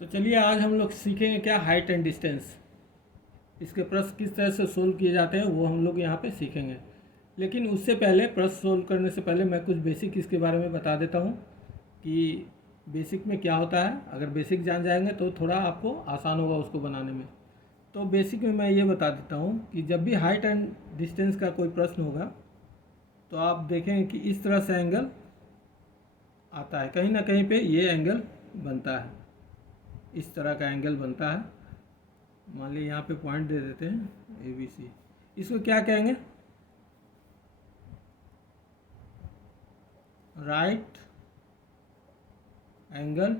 तो चलिए आज हम लोग सीखेंगे क्या हाइट एंड डिस्टेंस। इसके प्रश्न किस तरह से सोल्व किए जाते हैं वो हम लोग यहाँ पे सीखेंगे। लेकिन उससे पहले प्रश्न सोल्व करने से पहले मैं कुछ बेसिक इसके बारे में बता देता हूँ कि बेसिक में क्या होता है। अगर बेसिक जान जाएंगे तो थोड़ा आपको आसान होगा उसको बनाने में। तो बेसिक में मैं ये बता देता हूँ कि जब भी हाइट एंड डिस्टेंस का कोई प्रश्न होगा तो आप देखेंगे कि इस तरह से एंगल आता है, कहीं ना कहीं पे ये एंगल बनता है, इस तरह का एंगल बनता है। मान लीजिए यहाँ पे पॉइंट दे देते हैं ए बी सी, इसको क्या कहेंगे? Right angle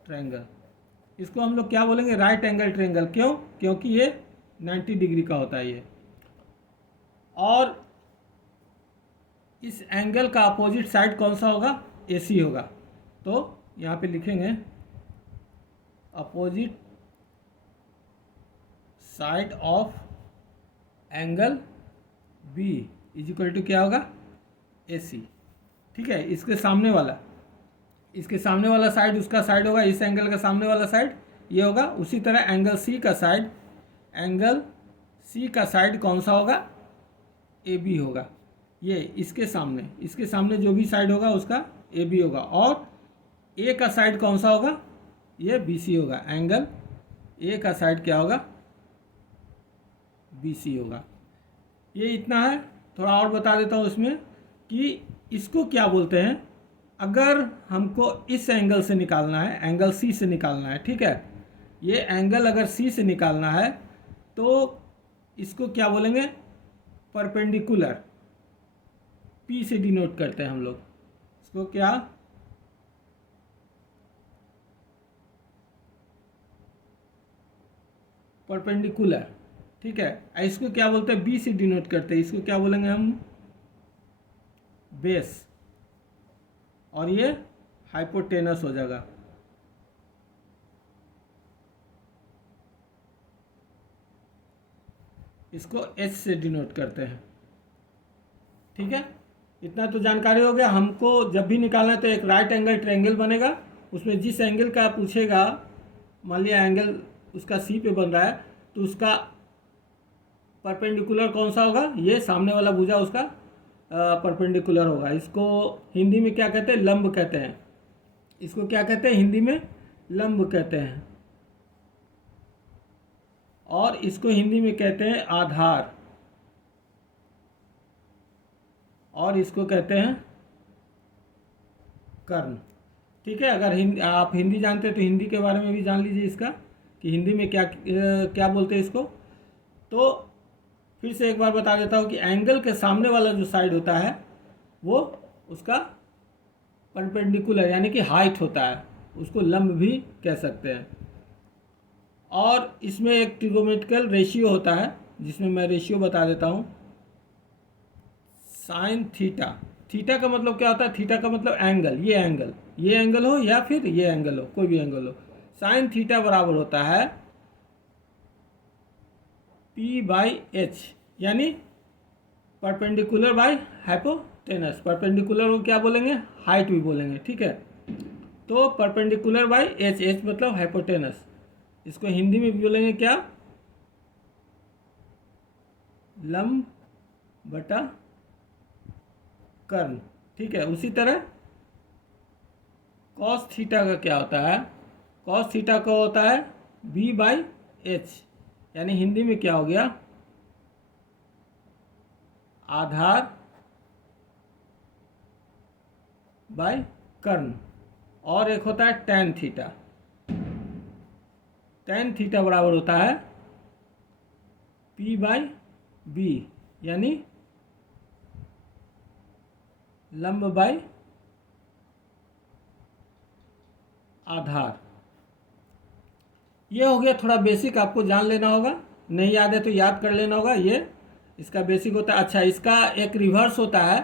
triangle. इसको हम लोग क्या बोलेंगे? Right angle triangle. क्यों? क्योंकि ये 90 डिग्री का होता है ये। और इस एंगल का अपोजिट साइड कौन सा होगा? ए सी होगा। तो यहाँ पे लिखेंगे opposite side of angle B is equal to क्या होगा? ए सी। ठीक है, इसके सामने वाला साइड उसका साइड होगा, इस एंगल का सामने वाला साइड ये होगा। उसी तरह एंगल सी का साइड कौन सा होगा? ए बी होगा। ये इसके सामने जो भी साइड होगा उसका ए बी होगा। और ए का साइड कौन सा होगा? ये बी सी होगा। एंगल ए का साइड क्या होगा? बी सी होगा। ये इतना है। थोड़ा और बता देता हूँ इसमें कि इसको क्या बोलते हैं। अगर हमको इस एंगल से निकालना है, एंगल सी से निकालना है, ठीक है, ये एंगल अगर सी से निकालना है तो इसको क्या बोलेंगे? परपेंडिकुलर। पी से डिनोट करते हैं हम लोग इसको। क्या? परपेंडिकुलर। ठीक है, इसको क्या बोलते हैं? बी से डिनोट करते हैं, इसको क्या बोलेंगे हम? बेस। और ये हाइपोटेनस हो जाएगा। इसको एच से डिनोट करते हैं। ठीक है, इतना तो जानकारी हो गया। हमको जब भी निकालना है तो एक राइट एंगल ट्रायंगल बनेगा। उसमें जिस एंगल का पूछेगा, मान लिया एंगल उसका सी पे बन रहा है, तो उसका परपेंडिकुलर कौन सा होगा? ये सामने वाला भुजा उसका परपेंडिकुलर होगा। इसको हिंदी में क्या कहते हैं? लंब कहते हैं। इसको क्या कहते हैं हिंदी में? लंब कहते हैं। और इसको हिंदी में कहते हैं आधार। और इसको कहते हैं कर्ण। ठीक है, अगर आप हिंदी जानते हैं तो हिंदी के बारे में भी जान लीजिए इसका, कि हिंदी में क्या क्या बोलते हैं इसको। तो फिर से एक बार बता देता हूँ कि एंगल के सामने वाला जो साइड होता है वो उसका परपेंडिकुलर यानी कि हाइट होता है, उसको लंब भी कह सकते हैं। और इसमें एक ट्रिगोमेट्रिकल रेशियो होता है, जिसमें मैं रेशियो बता देता हूँ। Sine theta. थीटा का मतलब क्या होता है? थीटा का मतलब एंगल। ये एंगल हो या फिर ये एंगल हो, कोई भी एंगल हो। साइन थीटा बराबर होता है पी बाई एच, यानी परपेंडिकुलर बाई हाइपोटेनस। परपेंडिकुलर को क्या बोलेंगे? हाइट भी बोलेंगे। ठीक है, तो परपेंडिकुलर बाई एच, एच मतलब हाइपोटेनस। इसको हिंदी में भी बोलेंगे क्या? लंब बटा कर्ण। ठीक है, उसी तरह कॉस थीटा का क्या होता है? कॉस थीटा का होता है बी बाई एच, यानी हिंदी में क्या हो गया? आधार बाय कर्ण। और एक होता है टैन थीटा। टैन थीटा बराबर होता है पी बाई बी, यानी लंब बाई आधार। ये हो गया थोड़ा बेसिक, आपको जान लेना होगा। नहीं याद है तो याद कर लेना होगा। ये इसका बेसिक होता है। अच्छा, इसका एक रिवर्स होता है।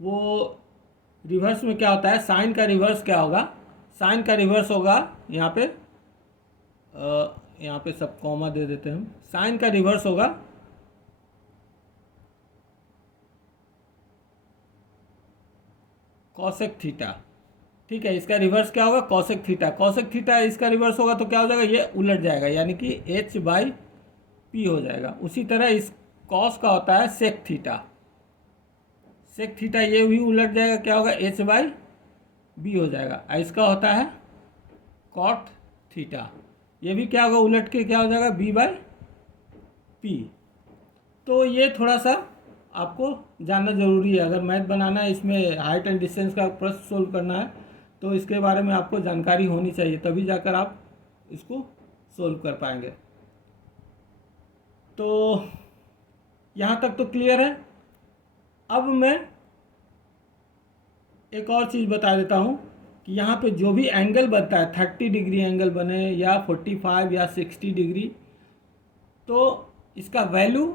वो रिवर्स में क्या होता है? साइन का रिवर्स क्या होगा? साइन का रिवर्स होगा यहाँ पे सब कॉमा दे देते हैं हम। साइन का रिवर्स होगा कॉसेक थीटा। ठीक है, इसका रिवर्स क्या होगा, कॉसेक थीटा। कॉसेक थीटा इसका रिवर्स होगा तो क्या हो जाएगा, ये उलट जाएगा, यानी कि एच बाई पी हो जाएगा। उसी तरह इस कॉस का होता है सेक थीटा। सेक थीटा ये भी उलट जाएगा, क्या होगा, एच बाई बी हो जाएगा। इसका होता है कॉट थीटा, ये भी क्या होगा, उलट के क्या हो जाएगा, बी बाई पी। तो ये थोड़ा सा आपको जानना ज़रूरी है। अगर मैथ बनाना है, इसमें हाइट एंड डिस्टेंस का प्रश्न सोल्व करना है, तो इसके बारे में आपको जानकारी होनी चाहिए, तभी जाकर आप इसको सोल्व कर पाएंगे। तो यहाँ तक तो क्लियर है। अब मैं एक और चीज़ बता देता हूँ कि यहाँ पे जो भी एंगल बनता है, 30 डिग्री एंगल बने या 45 या 60 डिग्री, तो इसका वैल्यू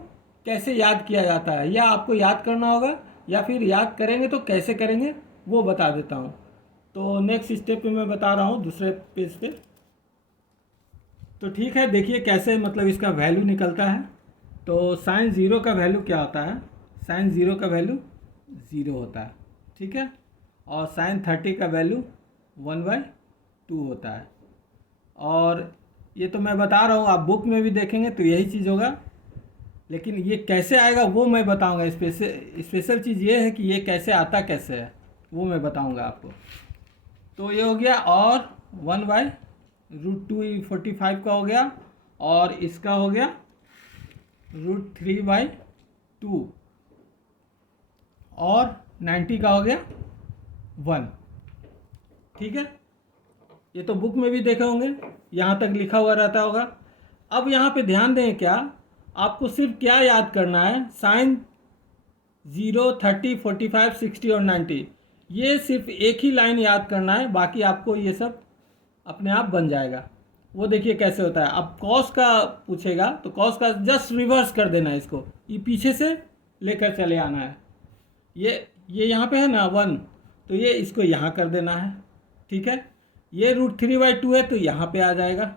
कैसे याद किया जाता है, या आपको याद करना होगा, या फिर याद करेंगे तो कैसे करेंगे वो बता देता हूँ। तो नेक्स्ट स्टेप पे मैं बता रहा हूँ, दूसरे पेज पे। तो ठीक है, देखिए कैसे मतलब इसका वैल्यू निकलता है। तो साइन ज़ीरो का वैल्यू क्या होता है, साइन ज़ीरो का वैल्यू ज़ीरो होता है। ठीक है, और साइन 30 का वैल्यू 1/2 होता है। और ये तो मैं बता रहा हूँ, आप बुक में भी देखेंगे तो यही चीज़ होगा, लेकिन ये कैसे आएगा वो मैं बताऊंगा। स्पेशल चीज़ ये है कि ये कैसे आता कैसे है वो मैं बताऊंगा आपको। तो ये हो गया, और 1/√2 45 का हो गया, और इसका हो गया √3/2, और 90 का हो गया 1। ठीक है, ये तो बुक में भी देखे होंगे, यहाँ तक लिखा हुआ रहता होगा। अब यहाँ पे ध्यान दें, क्या आपको सिर्फ क्या याद करना है, साइन 0, 30, 45, 60 और 90, ये सिर्फ एक ही लाइन याद करना है, बाकी आपको ये सब अपने आप बन जाएगा। वो देखिए कैसे होता है। अब कॉस का पूछेगा तो कॉस का जस्ट रिवर्स कर देना है, इसको ये पीछे से लेकर चले आना है। ये यहाँ पे है ना 1, तो ये इसको यहाँ कर देना है। ठीक है, ये √3/2 है तो यहाँ पे आ जाएगा,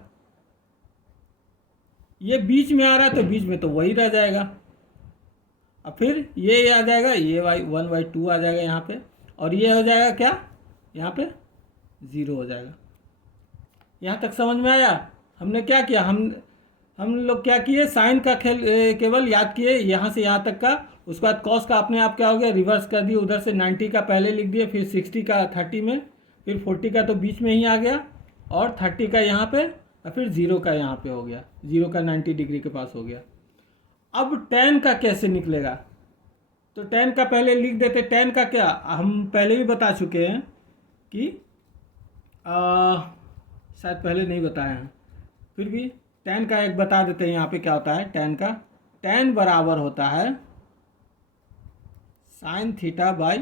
ये बीच में आ रहा है तो बीच में तो वही रह जाएगा। अब फिर ये आ जाएगा, ये 1/2 आ जाएगा यहाँ पे, और ये हो जाएगा क्या, यहाँ पे 0 हो जाएगा। यहाँ तक समझ में आया। हमने क्या किया, हम लोग क्या किए, साइन का खेल केवल याद किए यहाँ से यहाँ तक का। उसके बाद कॉस का अपने आप क्या हो गया, रिवर्स कर दिए, उधर से 90 का पहले लिख दिए, फिर 60 का 30 में, फिर 40 का तो बीच में ही आ गया, और 30 का यहाँ पे, और फिर 0 का यहाँ पे हो गया, 0 का 90 डिग्री के पास हो गया। अब tan का कैसे निकलेगा, तो tan का पहले लिख देते। tan का क्या हम पहले भी बता चुके हैं कि शायद पहले नहीं बताए हैं, फिर भी tan का एक बता देते हैं। यहाँ पे क्या होता है tan का, tan बराबर होता है sine theta by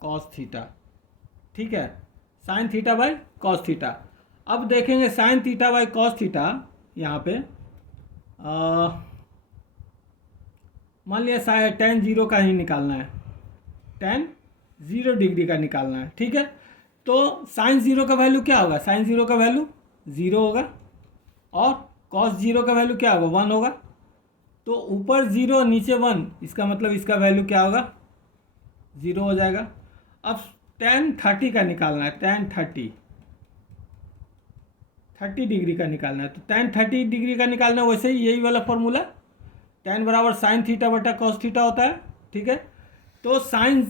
cos theta. ठीक है, sine theta by cos theta. अब देखेंगे sine theta by cos theta, यहाँ पे मान लिया tan 0 का ही निकालना है, tan 0 डिग्री का निकालना है। ठीक है, तो साइन 0 का वैल्यू क्या होगा, साइन 0 का वैल्यू 0 होगा, और कॉस 0 का वैल्यू क्या होगा, 1 होगा। तो ऊपर 0 नीचे 1, इसका मतलब इसका वैल्यू क्या होगा, 0 हो जाएगा। अब tan 30 का निकालना है, tan 30 डिग्री का निकालना है। तो tan 30 डिग्री का निकालना है, वैसे ही यही वाला फॉर्मूला, tan बराबर साइन थीटा बटा कॉस थीटा होता है। ठीक है, तो साइन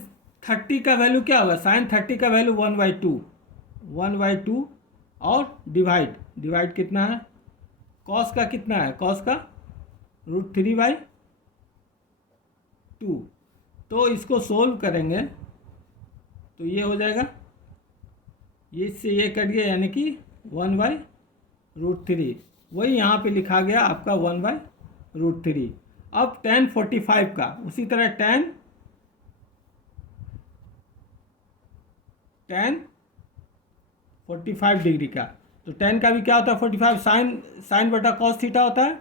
30 का वैल्यू क्या होगा, साइन 30 का वैल्यू 1/2, और डिवाइड कितना है, कॉस का कितना है, कॉस का √3/2। तो इसको सोल्व करेंगे तो ये हो जाएगा, ये इससे ये कट गया, यानी कि 1/√3, वही यहाँ पे लिखा गया आपका 1/√3। अब tan 45 का उसी तरह tan 45 डिग्री का, तो tan का भी क्या होता है 45, साइन बटा कॉस थीटा होता है।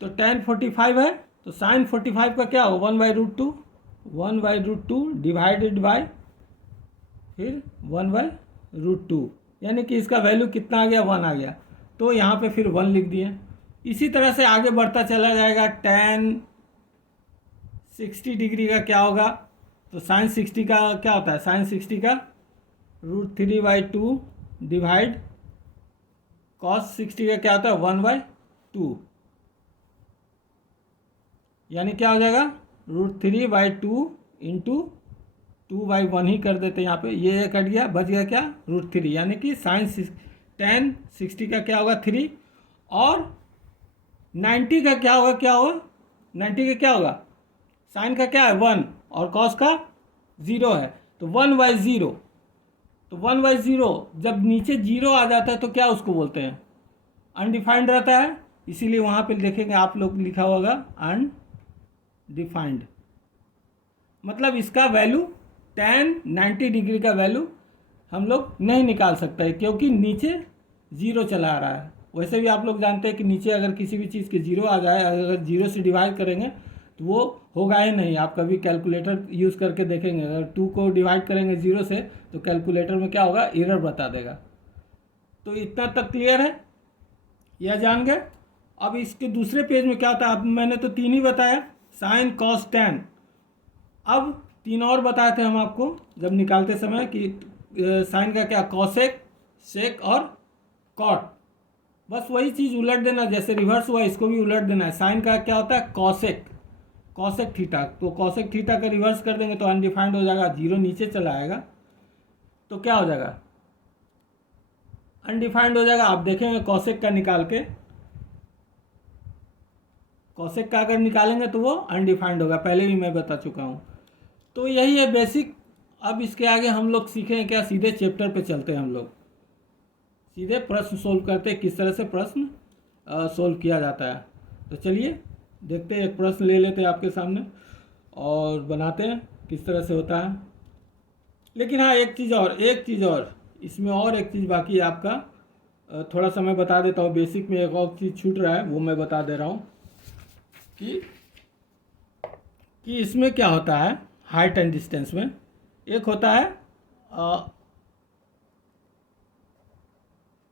तो tan 45 है, तो साइन 45 का क्या होगा, 1/√2 डिवाइडेड बाय फिर 1/√2, यानी कि इसका वैल्यू कितना आ गया, 1 आ गया। तो यहाँ पे फिर 1 लिख दिए। इसी तरह से आगे बढ़ता चला जाएगा। tan 60 डिग्री का क्या होगा, तो साइन 60 का क्या होता है, साइन 60 का √3/2 डिवाइड कॉस 60 का क्या होता है 1/2, यानी क्या हो जाएगा √3/2 इंटू 2/1 ही कर देते हैं यहाँ पे, ये कट गया, बच गया क्या √3, यानी कि साइन tan 60 का क्या होगा 3, और 90 का क्या होगा 90 का क्या होगा, साइन का क्या है 1 और कॉस का 0 है, तो 1/0, तो 1/0 जब नीचे 0 आ जाता है तो क्या उसको बोलते हैं, अनडिफाइंड रहता है, इसीलिए वहाँ पे देखेंगे आप लोग लिखा होगा अनडिफाइंड, मतलब इसका वैल्यू tan 90 डिग्री का वैल्यू हम लोग नहीं निकाल सकते हैं क्योंकि नीचे 0 चला आ रहा है। वैसे भी आप लोग जानते हैं कि नीचे अगर किसी भी चीज़ के 0 आ जाए, अगर 0 से डिवाइड करेंगे तो वो होगा ही नहीं। आप कभी कैलकुलेटर यूज़ करके देखेंगे, अगर 2 को डिवाइड करेंगे 0 से तो कैलकुलेटर में क्या होगा, एरर बता देगा। तो इतना तक क्लियर है, यह जान गए। अब इसके दूसरे पेज में क्या होता है, अब मैंने तो 3 ही बताया, साइन कॉस टैन, अब 3 और बताए थे हम आपको जब निकालते समय कि साइन का क्या कॉसेक, सेक और कॉट, बस वही चीज़ उलट देना, जैसे रिवर्स हुआ इसको भी उलट देना है। साइन का क्या होता है कॉसेक, कॉसेक थीटा, तो कॉसेक थीटा का रिवर्स कर देंगे तो अनडिफाइंड हो जाएगा, 0 नीचे चला आएगा तो क्या हो जाएगा अनडिफाइंड हो जाएगा। आप देखेंगे कॉसेक का निकाल के, कॉसेक का अगर निकालेंगे तो वो अनडिफाइंड होगा, पहले भी मैं बता चुका हूँ। तो यही है बेसिक। अब इसके आगे हम लोग सीखेंगे क्या, सीधे चैप्टर पे चलते हैं, हम लोग सीधे प्रश्न सोल्व करते हैं, किस तरह से प्रश्न सोल्व किया जाता है। तो चलिए देखते हैं, एक प्रश्न ले लेते हैं आपके सामने और बनाते हैं किस तरह से होता है। लेकिन हाँ एक चीज़ और इसमें और एक चीज़ बाकी है आपका, थोड़ा सा मैं बता देता हूँ। बेसिक में एक और चीज़ छूट रहा है, वो मैं बता दे रहा हूँ कि इसमें क्या होता है, हाइट एंड डिस्टेंस में एक होता है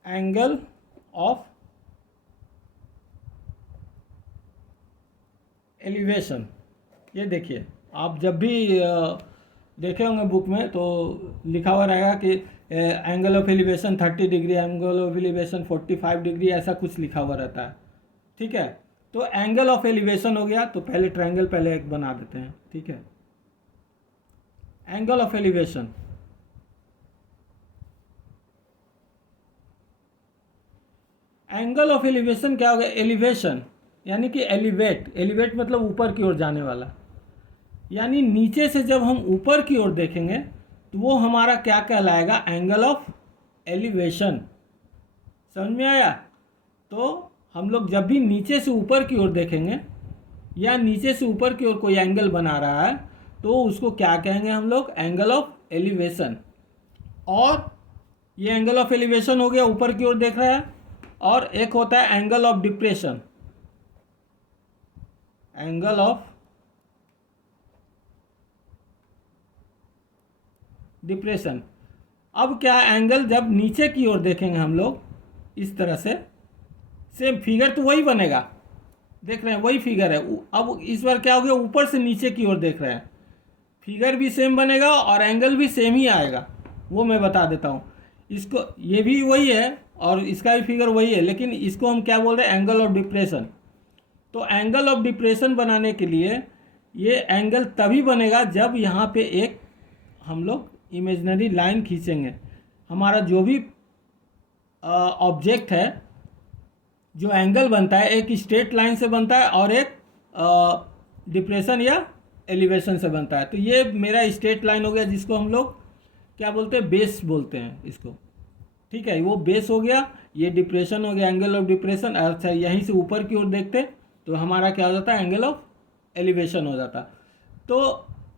एंगल ऑफ एलिवेशन। ये देखिए, आप जब भी देखे होंगे बुक में तो लिखा हुआ रहेगा कि angle of elevation 30 degree, angle of elevation 45 degree, ऐसा कुछ लिखा हुआ रहता है। ठीक है, तो एंगल ऑफ एलिवेशन हो गया, तो पहले ट्रायंगल पहले एक बना देते हैं। ठीक है, angle of elevation, angle of elevation क्या हो गया, एलिवेशन यानी कि एलिवेट, एलिवेट मतलब ऊपर की ओर जाने वाला, यानी नीचे से जब हम ऊपर की ओर देखेंगे तो वो हमारा क्या कहलाएगा, एंगल ऑफ एलिवेशन। समझ में आया? तो हम लोग जब भी नीचे से ऊपर की ओर देखेंगे या नीचे से ऊपर की ओर कोई एंगल बना रहा है तो उसको क्या कहेंगे हम लोग, एंगल ऑफ एलिवेशन। और ये एंगल ऑफ एलिवेशन हो गया, ऊपर की ओर देख रहा है। और एक होता है angle of depression, angle of depression. अब क्या एंगल जब नीचे की ओर देखेंगे हम लोग इस तरह से, सेम फिगर तो वही बनेगा, देख रहे हैं वही फिगर है। अब इस बार क्या हो गया, ऊपर से नीचे की ओर देख रहे हैं, फिगर भी सेम बनेगा और एंगल भी सेम ही आएगा, वो मैं बता देता हूँ। इसको, ये भी वही है और इसका भी फिगर वही है, लेकिन इसको हम क्या बोल रहे हैं, एंगल ऑफ डिप्रेशन। तो एंगल ऑफ डिप्रेशन बनाने के लिए ये एंगल तभी बनेगा जब यहाँ पे एक हम लोग इमेजिनरी लाइन खींचेंगे। हमारा जो भी ऑब्जेक्ट है, जो एंगल बनता है, एक स्ट्रेट लाइन से बनता है और एक डिप्रेशन या एलिवेशन से बनता है। तो ये मेरा स्ट्रेट लाइन हो गया, जिसको हम लोग क्या बोलते हैं, बेस बोलते हैं इसको। ठीक है, वो बेस हो गया, ये डिप्रेशन हो गया, एंगल ऑफ डिप्रेशन। अच्छा, यहीं से ऊपर की ओर देखते तो हमारा क्या हो जाता है, एंगल ऑफ एलिवेशन हो जाता। तो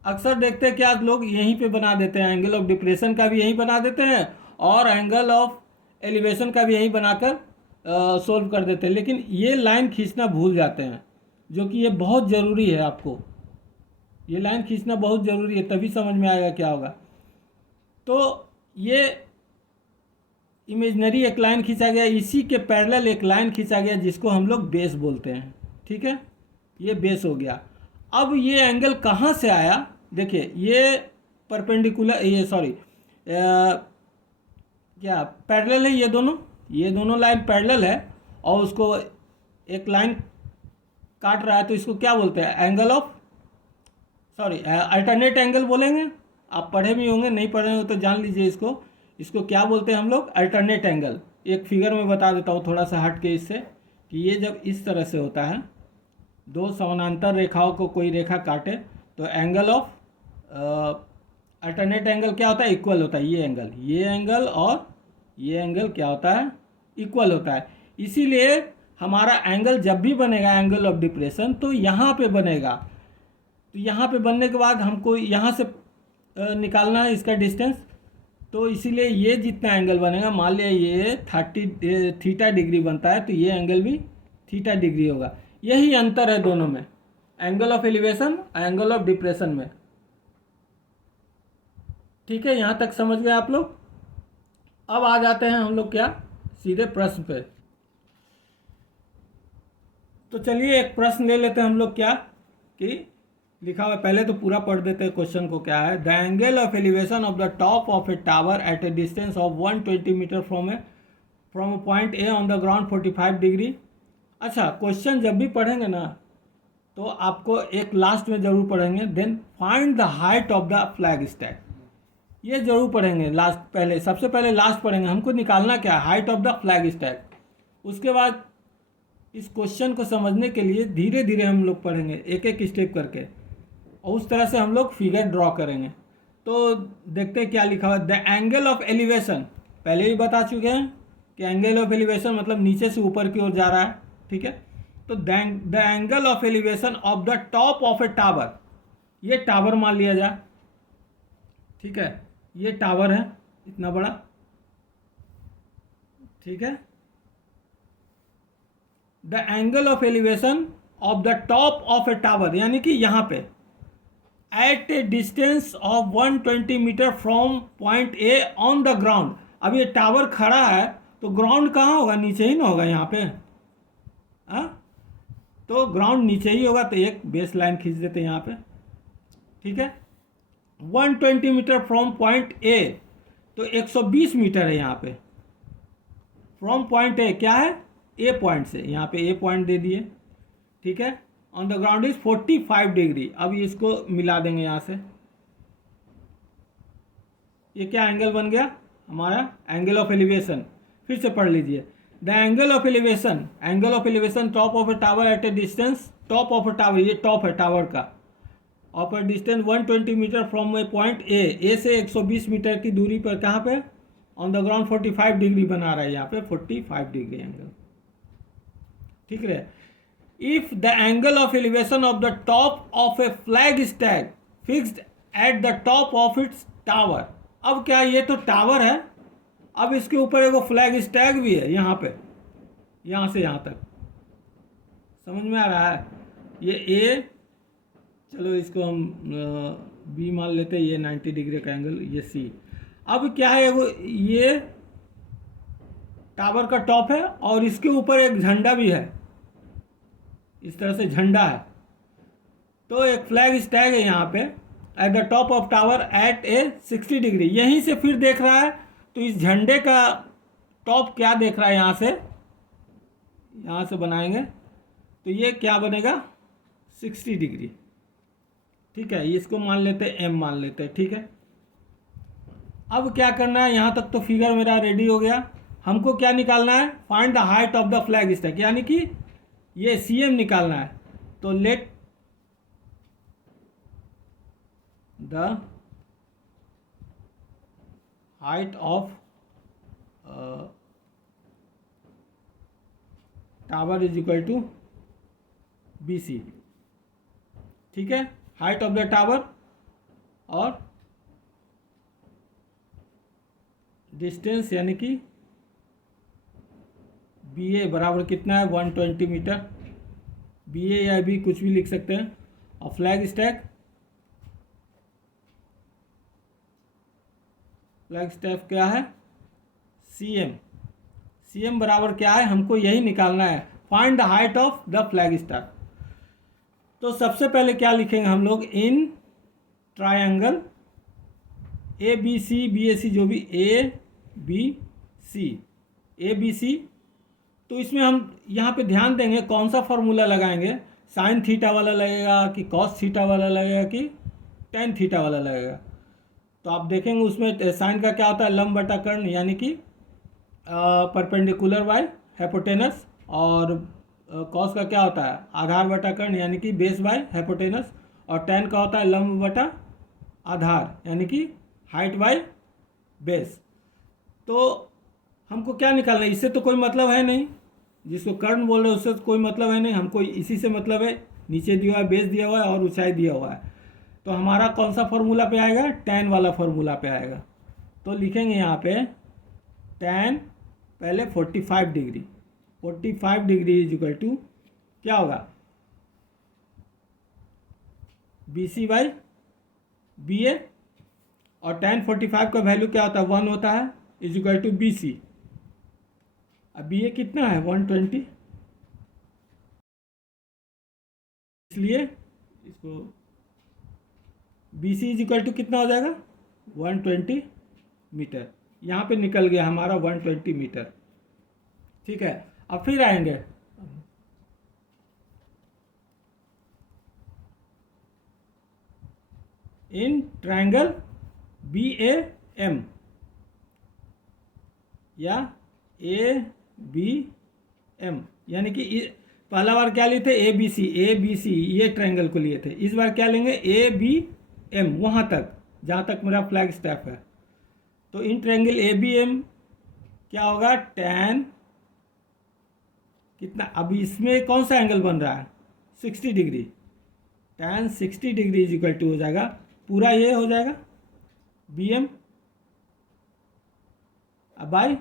अक्सर देखते हैं क्या लोग यहीं पे बना देते हैं, एंगल ऑफ डिप्रेशन का भी यहीं बना देते हैं और एंगल ऑफ एलिवेशन का भी यहीं बनाकर सोल्व कर देते हैं। लेकिन ये लाइन खींचना भूल जाते हैं, जो कि ये बहुत ज़रूरी है। आपको ये लाइन खींचना बहुत ज़रूरी है, तभी समझ में आएगा क्या होगा। तो ये इमेजनरी एक लाइन खींचा गया, इसी के पैरेलल एक लाइन खींचा गया जिसको हम लोग बेस बोलते हैं। ठीक है, ये बेस हो गया। अब ये एंगल कहाँ से आया, देखिए ये परपेंडिकुलर, ये सॉरी क्या पैरेलल है, ये दोनों लाइन पैरेलल है और उसको एक लाइन काट रहा है, तो इसको क्या बोलते हैं? Angle of, sorry alternate angle बोलेंगे। आप पढ़े भी होंगे, नहीं पढ़े होंगे तो जान लीजिए इसको क्या बोलते हैं हम लोग? Alternate angle. एक फिगर में बता देता हूँ थोड़ा सा हट के इससे, कि ये जब इस तरह से होता है, दो समानांतर रेखाओं को कोई रेखा काटे, तो एंगल ऑफ अल्टरनेट एंगल क्या होता है? इक्वल होता है। ये एंगल और ये एंगल क्या होता है? इक्वल होता है। इसीलिए हमारा एंगल जब भी बनेगा, एंगल ऑफ डिप्रेशन, तो यहाँ पे बनेगा। तो यहाँ पे बनने के बाद हमको यहाँ से निकालना है इसका डिस्टेंस। तो इसीलिए ये जितना एंगल बनेगा, मान लिया ये 30 थीटा डिग्री बनता है, तो ये एंगल भी थीटा डिग्री होगा। यही अंतर है दोनों में, angle of elevation, angle of depression में। ठीक है, यहाँ तक समझ गए आप लोग? अब आ जाते हैं हम लोग क्या, सीधे प्रश्न पे। तो चलिए एक प्रश्न ले लेते हैं हम लोग, क्या कि लिखा हुआ है, पहले तो पूरा पढ़ देते हैं क्वेश्चन को। क्या है? The angle of elevation of the top of a tower at a distance of 120 metre from point A on the ground 45 degree. अच्छा, क्वेश्चन जब भी पढ़ेंगे ना, तो आपको एक लास्ट में जरूर पढ़ेंगे, then find the height of the flag stack. ये जरूर पढ़ेंगे लास्ट, पहले सबसे पहले लास्ट पढ़ेंगे। हमको निकालना क्या है? Height of the flag stack. उसके बाद इस क्वेश्चन को समझने के लिए धीरे धीरे हम लोग पढ़ेंगे, एक एक स्टेप करके, और उस तरह से हम लोग फिगर ड्रॉ करेंगे। तो देखते हैं क्या लिखा हुआ है। द एंगल ऑफ एलिवेशन, पहले ही बता चुके हैं कि एंगल ऑफ एलिवेशन मतलब नीचे से ऊपर की ओर जा रहा है। ठीक है, तो the angle of elevation of the top of a tower, ये टावर मान लिया जाए। ठीक है, ये टावर है इतना बड़ा। ठीक है, the angle of elevation of the top of a tower, यानी कि यहाँ पे at a distance of 120 metre from point A on the ground. अब ये टावर खड़ा है, तो ग्राउंड कहाँ होगा? नीचे ही ना होगा यहाँ पे। तो ग्राउंड नीचे ही होगा, तो एक बेस लाइन खींच देते हैं यहाँ पे। ठीक है, 120 मीटर फ्रॉम पॉइंट ए, तो 120 मीटर है यहाँ पे। फ्रॉम पॉइंट ए क्या है? ए पॉइंट से, यहाँ पे ए पॉइंट दे दिए। ठीक है, on the ground is 45 degree. अब इसको मिला देंगे यहाँ से, ये क्या एंगल बन गया हमारा? Angle of elevation. फिर से पढ़ लीजिए, the angle of elevation top of a tower at a distance, top of a tower, ये टॉप है टावर का, of a distance 120 metre from a point A से 120 मीटर की दूरी पर, कहाँ पे? ऑन द ग्राउंड 45 डिग्री बना रहा है यहाँ पे, 45 डिग्री एंगल। ठीक है, if the angle of elevation of the top of A flag stack fixed at the top of its tower. अब क्या, ये तो टावर है, अब इसके ऊपर एक फ्लैग स्टैक भी है यहाँ पे, यहाँ से यहाँ तक। समझ में आ रहा है? ये ए, चलो इसको हम बी मान लेते हैं, ये 90 डिग्री का एंगल, ये सी। अब क्या है, ये टावर का टॉप है और इसके ऊपर एक झंडा भी है, इस तरह से झंडा है। तो एक फ्लैग स्टैग है यहाँ पे at the top of tower at a 60 degree. यहीं से फिर देख रहा है, तो इस झंडे का टॉप क्या देख रहा है? यहाँ से बनाएंगे, तो ये क्या बनेगा? 60 डिग्री। ठीक है, इसको मान लेते हैं एम मान लेते हैं। ठीक है, अब क्या करना है? यहाँ तक तो फिगर मेरा रेडी हो गया। हमको क्या निकालना है? Find the height of the flag stack, यानी कि ये सीएम निकालना है। तो let the height of tower is equal to B C. ठीक है, हाइट ऑफ द टावर और डिस्टेंस, यानी कि बी ए बराबर कितना है? 120 मीटर। बी ए या बी कुछ भी लिख सकते हैं। और फ्लैग स्टैक क्या है? सी एम बराबर क्या है? हमको यही निकालना है, find the height of the flag staff. तो सबसे पहले क्या लिखेंगे हम लोग? In triangle A B C B A C, जो भी ए बी सी, ए बी सी। तो इसमें हम यहाँ पे ध्यान देंगे कौन सा फॉर्मूला लगाएंगे, साइन थीटा वाला लगेगा कि कॉस थीटा वाला लगेगा कि टेन थीटा वाला लगेगा। तो आप देखेंगे उसमें साइन का क्या होता है, लंब बटा कर्ण, यानी कि परपेंडिकुलर बाय हाइपोटेनस, और कॉस का क्या होता है, आधार बटा कर्ण यानी कि बेस बाय हाइपोटेनस, और टेन का होता है लंब बटा आधार यानी कि हाइट बाय बेस। तो हमको क्या निकालना है, इससे तो कोई मतलब है नहीं, जिसको कर्ण बोल रहे हैं उससे तो कोई मतलब है नहीं, हमको इसी से मतलब है, नीचे दिया हुआ है, बेस दिया हुआ है और ऊंचाई दिया हुआ है। तो हमारा कौन सा फॉर्मूला पे आएगा, tan वाला फॉर्मूला पे आएगा। तो लिखेंगे यहाँ पे tan पहले 45 degree, 45 degree is equal to क्या होगा, B C by B A, और tan 45 का वैल्यू क्या होता है, 1 होता है, is equal to B C. अब बी ए कितना है, 120, इसलिए इसको B C is equal to कितना हो जाएगा, 120 मीटर। यहाँ पे निकल गया हमारा 120 मीटर। ठीक है, अब फिर आएंगे in triangle B A M या ए बी एम, यानी कि पहला बार क्या लिए थे, ए बी सी, ए बी सी ये ट्रायंगल को लिए थे, इस बार क्या लेंगे, ए बी एम, वहाँ तक जहाँ तक मेरा फ्लैग स्टैप है। तो in triangle A B M क्या होगा, tan कितना, अभी इसमें कौन सा एंगल बन रहा है, 60 degree, tan 60 degree is equal to हो जाएगा पूरा ये हो जाएगा B M by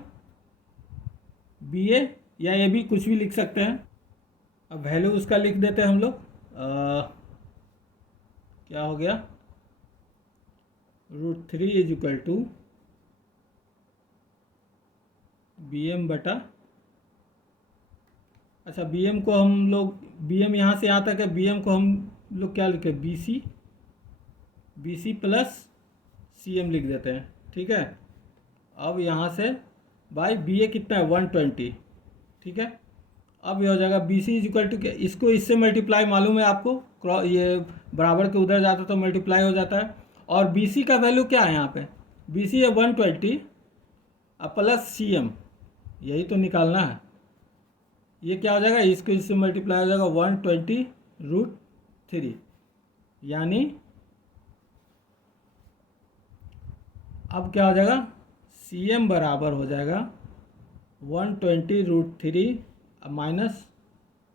B A, या ए बी कुछ भी लिख सकते हैं। अब वैल्यू उसका लिख देते हैं हम लोग, क्या हो गया, √3 is equal to B M बटा, अच्छा बी एम को हम लोग, बी एम यहाँ से आता है, बी एम को हम लोग क्या लिखे, B C plus C M लिख देते हैं। ठीक है, अब यहाँ से बाई बी ए कितना है, 120। ठीक है, अब ये हो जाएगा B C is equal to, इसको इससे मल्टीप्लाई मालूम है आपको, ये बराबर के उधर जाता तो मल्टीप्लाई हो जाता है। और बी सी का वैल्यू क्या है यहाँ पे, बी सी है 120 अब प्लस सी एम, यही तो निकालना है। ये क्या हो जाएगा, इसको इससे मल्टीप्लाई हो जाएगा 120√3, यानी अब क्या हो जाएगा, सी एम बराबर हो जाएगा 120√3 माइनस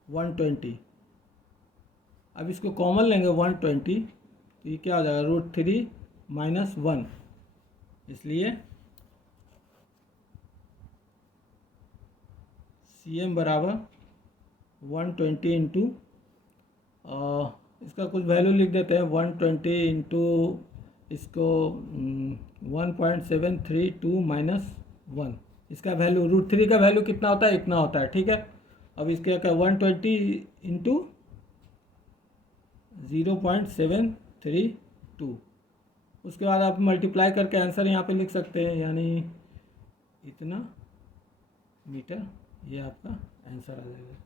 120। अब इसको कॉमन लेंगे 120, तो ये क्या हो जाएगा, √3 माइनस 1, इसलिए सी एम बराबर 120 इंटू, इसका कुछ वैल्यू लिख देते हैं, 120 इंटू इसको 1.732 माइनस 1, इसका वैल्यू √3 का वैल्यू कितना होता है, इतना होता है। ठीक है, अब इसके क्या 120 इंटू 0.732, उसके बाद आप मल्टीप्लाई करके आंसर यहाँ पे लिख सकते हैं, यानी इतना मीटर, ये आपका आंसर आ जाएगा।